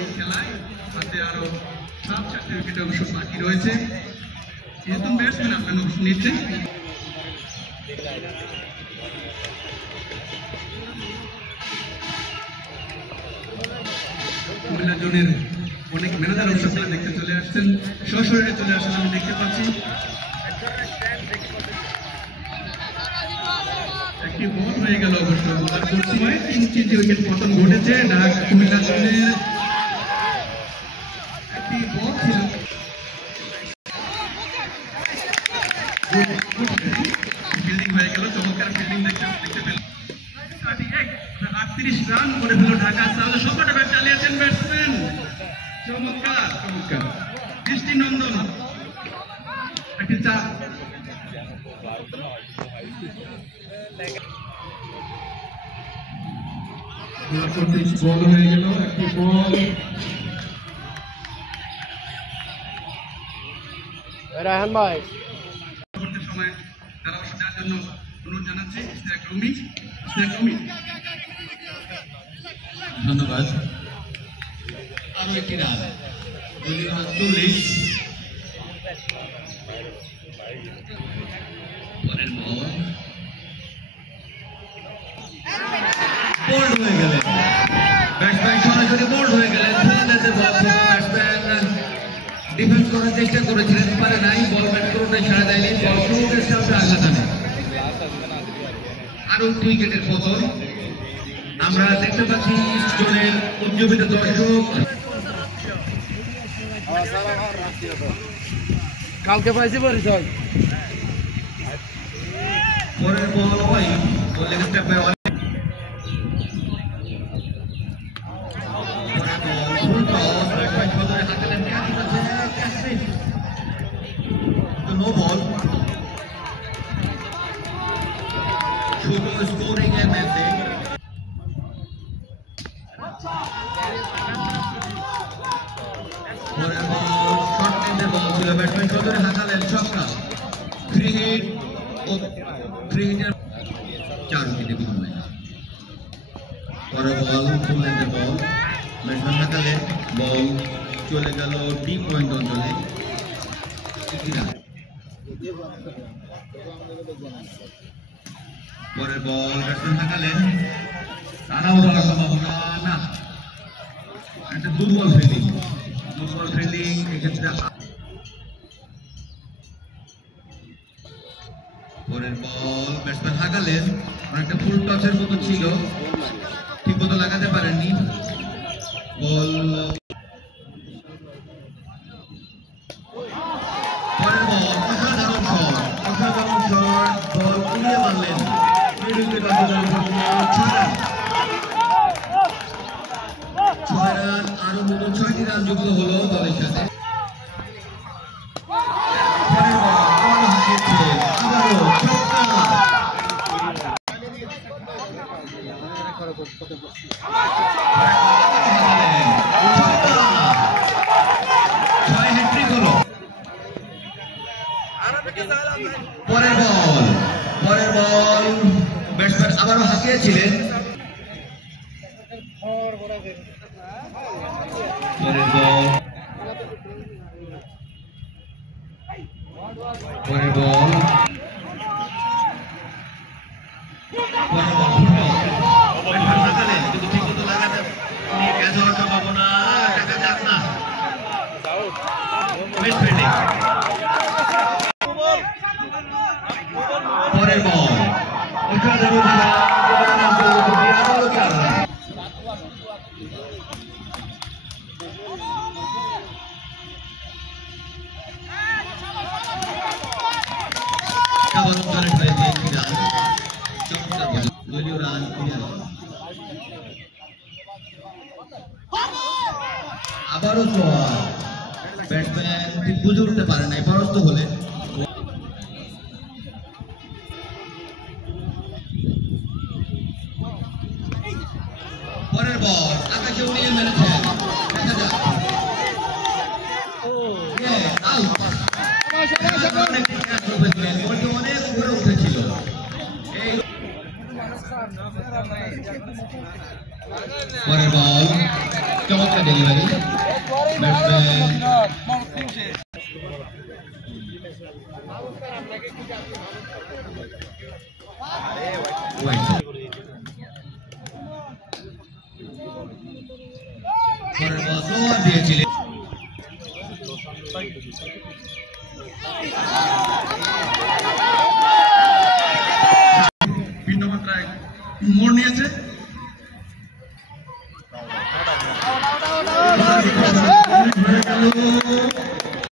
এই খেলায় হাতে আরো 7-4টি উইকেটের অবশ্য বাকি রয়েছে। যেহেতু ব্যাটসম্যান আপনার অবশ্য নিচ্ছেন কুমিল্লা জোনের অনেক ম্যানেজার অবশ্য দেখতে চলে আসছেন, সশরীরে চলে আসছেন আমি দেখতে পাচ্ছি। একটি বল হয়ে গেল অবশ্য সময় 3 উইকেট পতন ঘটেছে। কুমিল্লা জোনের একটি বল ছিল, ফিল্ডিং হয়ে গেল, চমৎকার ফিল্ডিং দেখতে পেল। 38 রান করে ফেল ঢাকা তাহলে সবকটা ব্যাট চালিয়েছেন ব্যাটসম্যান, চমৎকার চমৎকার দৃষ্টিনন্দন একটি চার। বল হয়ে গেল একটি বল, রায়হান ভাই সময় তারা অবশ্য দেওয়ার জন্য অনুরোধ জানাচ্ছি। ধন্যবাদ। আরো একটি রান 40। পরের বল বোল্ড হয়ে গেলেন ব্যাটসম্যান, সরাসরি বোল্ড হয়ে গেলেন। ব্যাটসম্যান ডিফেন্স করার চেষ্টা করেছিলেন, পারে নাই, বল ব্যাট কোনোটাই ছাড়া দেয়নি, বল শুরুতে সামনে আঘাত আনে। আরো 2 উইকেটের পতন আমরা দেখতে পাচ্ছি। জনের উজ্জীবিত দর্শক কালকে পাইছি পরিচয়। পরের বল ওই লেগ স্টাম্পে নো বল, শুধু স্কোরিং এর ম্যাচে। পরের বল শর্ট লেন্থের বল ছিল, ব্যাটসম্যান সদরে হাঁকালেন, ছক্কা। 3 হিট ও 3 হিটের 4 উইকেটে বিনিময়। পরের বল ফুল লেন্থের বল, ব্যাটসম্যান হাঁকালেন, বল চলে গেল ডিপ পয়েন্ট অঞ্চলে। পরের বল ব্যাটসম্যান হাঁকালেন, রান আউট হওয়ার সম্ভাবনা না, একটা দুর্বল ফিল্ডিং এক্ষেত্রে। পরের বল ব্যাটসম্যান হাঁকালেন, অনেকটা ফুল টচের মতো ছিল, ঠিক মতো লাগাতে পারেননি বল। পরের বল অসাধারণ শট, বল উড়িয়ে মারলেন, 6 রান, আরো নতুন 6টি রান যুক্ত হলো দলের সাথে। পরের বল আবারও হাঁকিয়েছে, আবারও ছক্কা। পরের বল ব্যাটসম্যান আবারও হাঁকিয়েছিলেন। পরের বল হাঁকালেন, কিন্তু ঠিক মতো লাগাতে ক্যাচ হওয়ার সম্ভাবনা, দেখা যাক না। পরের বল অসাধারণ আবারও ব্যাটসম্যান ঠিক বুঝে উঠতে পারে নাই, পরাস্ত হলে। পরের বল আকাশে উড়িয়ে মেরেছেন, দেখা যাক। অনেক উপরে উঠেছিল। পরের বল চমৎকার ডেলিভারি ব্যাটসম্যান দিয়েছিলেন ভিন্ন মাত্রায় মোড় নিয়েছে